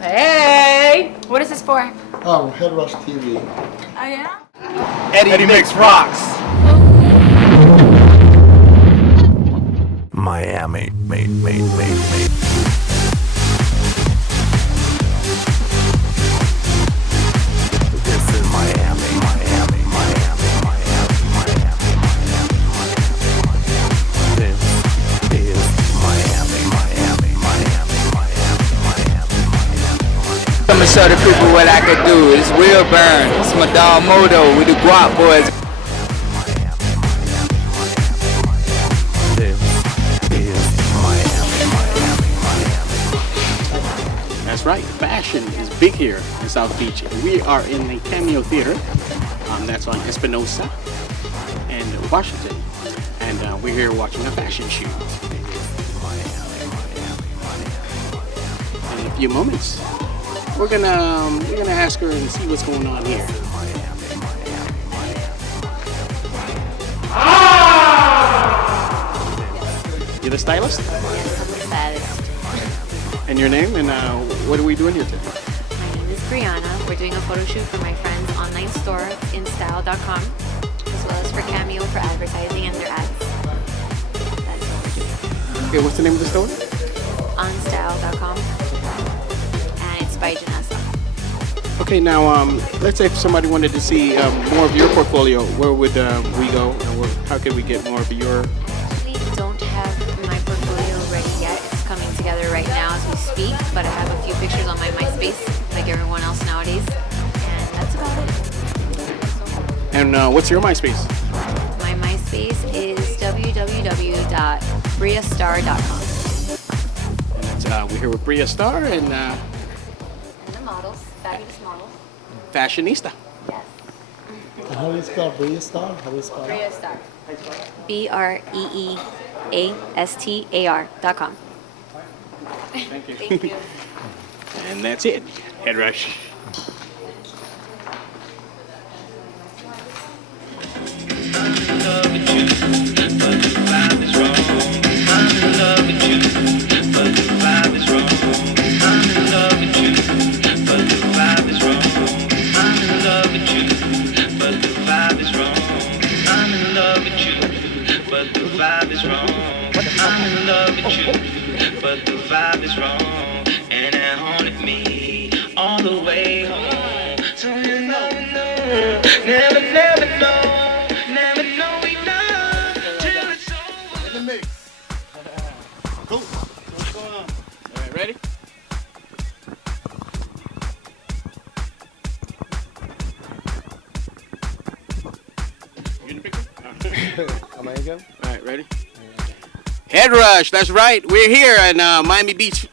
Hey! What is this for? Oh, Headrush TV. Oh, yeah? Eddie Mix rocks. Miami, mate. This is Miami. This is Miami. I'ma show the people what I could do. It's Will Burn. It's my dog Moto with the Guap Boys. That's right. Fashion is big here in South Beach. We are in the Cameo Theater. That's on Espinosa and Washington. And we're here watching a fashion shoot. In a few moments, we're gonna ask her and see what's going on here. You're the stylist? Yes, I'm the stylist. And your name? And what are we doing here today? My name is Brianna. We're doing a photo shoot for my friend's online store, InStyle.com, as well as for Cameo for advertising and their ads. That's what we're doing. Okay, what's the name of the store? OnStyle.com, and it's by Janessa. Okay, now let's say if somebody wanted to see more of your portfolio, where would we go? And how could we get more of your? We don't have my portfolio ready yet. It's coming together right now as we speak, but I have a few pictures on my MySpace, like everyone else nowadays, and that's about it. And what's your MySpace? My MySpace is www.breastar.com. And that's, we're here with Brea Star and And the models, fabulous models. Fashionista. Yes. How do you spell Brea Star? How do you spell it? Brea Star. BREEASTAR.com. Thank you. Thank you. And that's it. Headrush. But the vibe is wrong. I'm in love with you, but the vibe is wrong. And it haunted me all the way home. So you never know, never know enough till it's over. In the mix. Cool. What's going on? All right, ready? You in the picture? Am I again? All right, ready? Headrush, that's right. We're here in Miami Beach.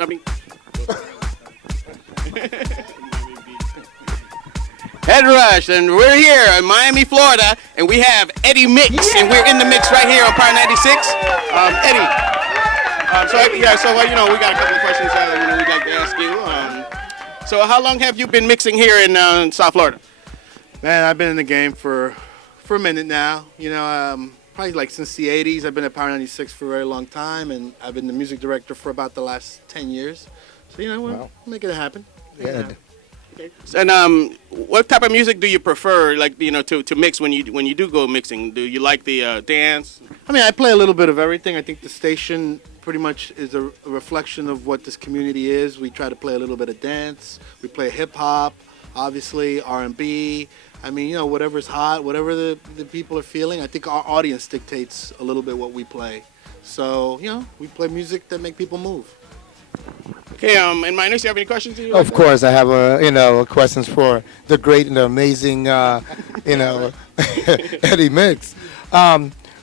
Headrush, and we're here in Miami, Florida, and we have Eddie Mix, and we're in the mix right here on Power 96. Eddie, we got a couple of questions we'd like to ask you. So how long have you been mixing here in South Florida? Man, I've been in the game for a minute now. Probably like since the 80s. I've been at Power 96 for a very long time, and I've been the music director for about the last 10 years. So, we're making it happen. Good. Okay. And what type of music do you prefer, like, to mix when you do go mixing? Do you like the dance? I mean, I play a little bit of everything. I think the station pretty much is a reflection of what this community is. We try to play a little bit of dance. We play hip-hop, obviously, R&B. I mean, whatever's hot, whatever the people are feeling. I think our audience dictates a little bit what we play. So, we play music that make people move. Okay, and Minus, you have any questions? Of course, I have questions for the great and amazing, Eddie Mix.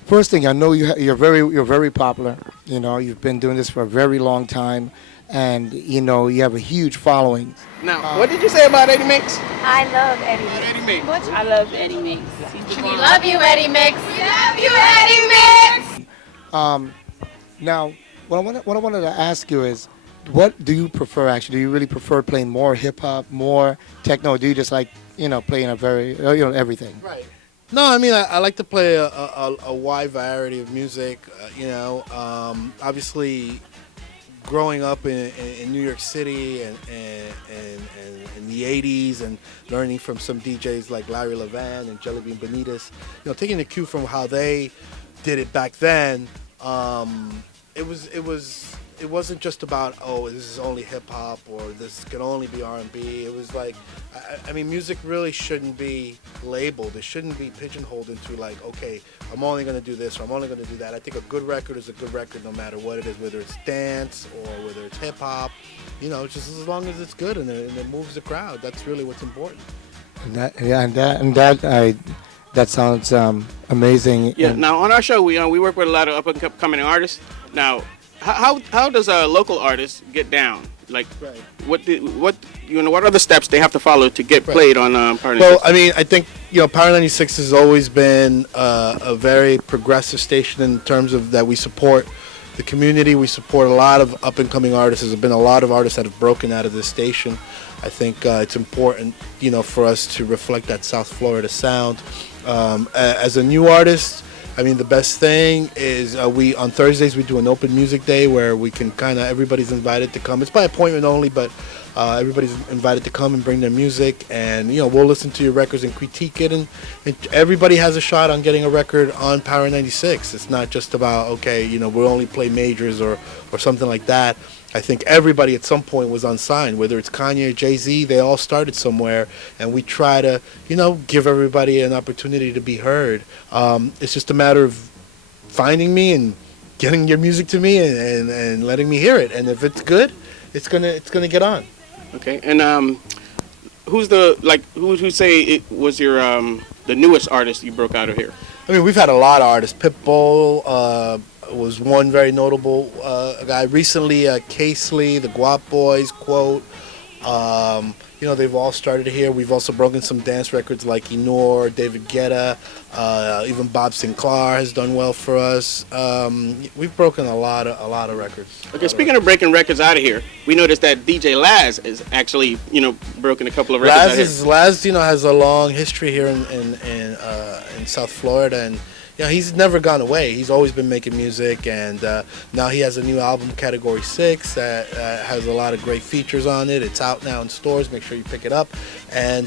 First thing, I know you're very popular. You've been doing this for a very long time, and you have a huge following. Now, what did you say about Eddie Mix? I love Eddie Mix. Eddie Mix. I love Eddie Mix. We love you, Eddie Mix. We love you, Eddie Mix. Now, what I wanted to ask you is, what do you prefer actually? Do you really prefer playing more hip hop, more techno, or do you just like, playing a very, everything? Right. No, I mean, I like to play a wide variety of music. Obviously, growing up in New York City and the 80s and learning from some DJs like Larry Levan and Jellybean Benitez, taking the cue from how they did it back then. It wasn't just about, oh, this is only hip hop or this can only be R&B. It was like, I mean, music really shouldn't be labeled. It shouldn't be pigeonholed into like, okay, I'm only going to do this or I'm only going to do that. I think a good record is a good record no matter what it is, whether it's dance or whether it's hip hop. Just as long as it's good and it moves the crowd. That's really what's important. That sounds amazing. Yeah. Now on our show, we work with a lot of up and coming artists. Now, how does a local artist get down? Like, right. What are the steps they have to follow to get played on Power 96? Well, I mean, I think Power 96 has always been a very progressive station in terms of that we support the community. We support a lot of up and coming artists. There's been a lot of artists that have broken out of this station. I think it's important, for us to reflect that South Florida sound. As a new artist, I mean, the best thing is on Thursdays we do an open music day where we can everybody's invited to come. It's by appointment only, but everybody's invited to come and bring their music, and we'll listen to your records and critique it, and everybody has a shot on getting a record on Power 96. It's not just about, okay, we'll only play majors or something like that. I think everybody at some point was unsigned, whether it's Kanye or Jay-Z, they all started somewhere, and we try to, give everybody an opportunity to be heard. It's just a matter of finding me and getting your music to me and letting me hear it. And if it's good, it's gonna get on. Okay. And who say it was your the newest artist you broke out of here? I mean, we've had a lot of artists. Pitbull was one very notable guy. Recently, Casely, the Guap Boys, Quote. They've all started here. We've also broken some dance records like Enor, David Guetta, even Bob Sinclair has done well for us. We've broken a lot of records. Okay, speaking of breaking records out of here, we noticed that DJ LAZ is actually, broken a couple of records out of here. LAZ, has a long history here in South Florida, and he's never gone away. He's always been making music, and now he has a new album, Category 6, that has a lot of great features on it. It's out now in stores. Make sure you pick it up. And,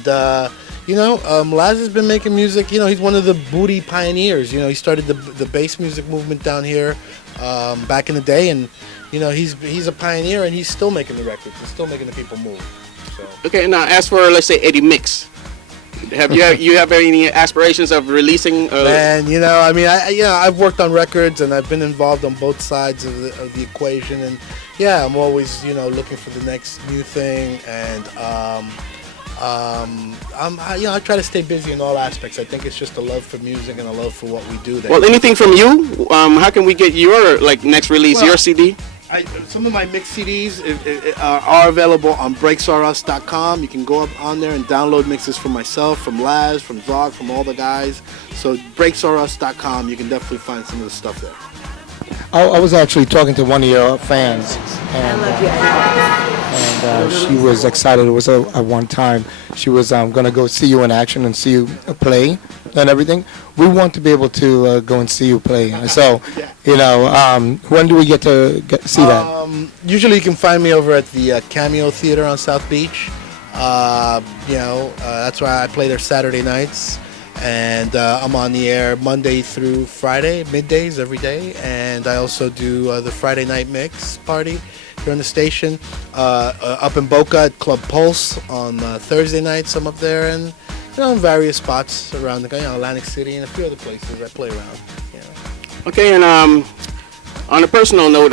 LAZ has been making music. He's one of the booty pioneers. He started the bass music movement down here back in the day, and, he's a pioneer, and he's still making the records. He's still making the people move. So. Okay, now as for, let's say, Eddie Mix. Have you have any aspirations of releasing? Man, I've worked on records and I've been involved on both sides of the equation, and I'm always looking for the next new thing, and I try to stay busy in all aspects. I think it's just a love for music and a love for what we do. Well, anything from you? How can we get your next release, your CD? Some of my mixed CDs are available on breaksrus.com. You can go up on there and download mixes from myself, from Laz, from Zog, from all the guys. So breaksrus.com, you can definitely find some of the stuff there. I was actually talking to one of your fans, and she was excited. It was at one time she was going to go see you in action and see you play and everything. We want to be able to go and see you play. So, when do we get to see that? Usually you can find me over at the Cameo Theater on South Beach. That's where I play there Saturday nights. And I'm on the air Monday through Friday, middays every day. And I also do the Friday night mix party here on the station. Up in Boca at Club Pulse on Thursday nights, I'm up there. And in various spots around the Atlantic City and a few other places I play around. Okay, and on a personal note,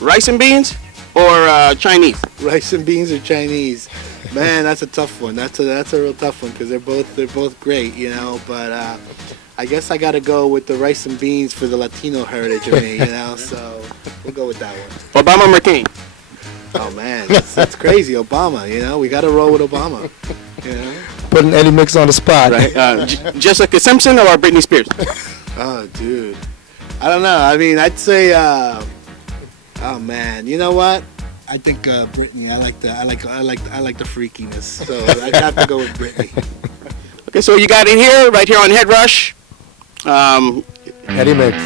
rice and beans or Chinese? Rice and beans or Chinese? Man, that's a tough one. That's a real tough one because they're both great, But I guess I got to go with the rice and beans for the Latino heritage of me, So we'll go with that one. Obama or McCain? Oh man, that's crazy. Obama, we got to roll with Obama. Putting Eddie Mix on the spot. Right. Jessica Simpson or Britney Spears? Oh, dude. I don't know. I mean, I'd say, oh man, you know what? I think Britney. I like the freakiness. So I'd have to go with Britney. Okay, so you got it here, right here on Headrush. Eddie Mix.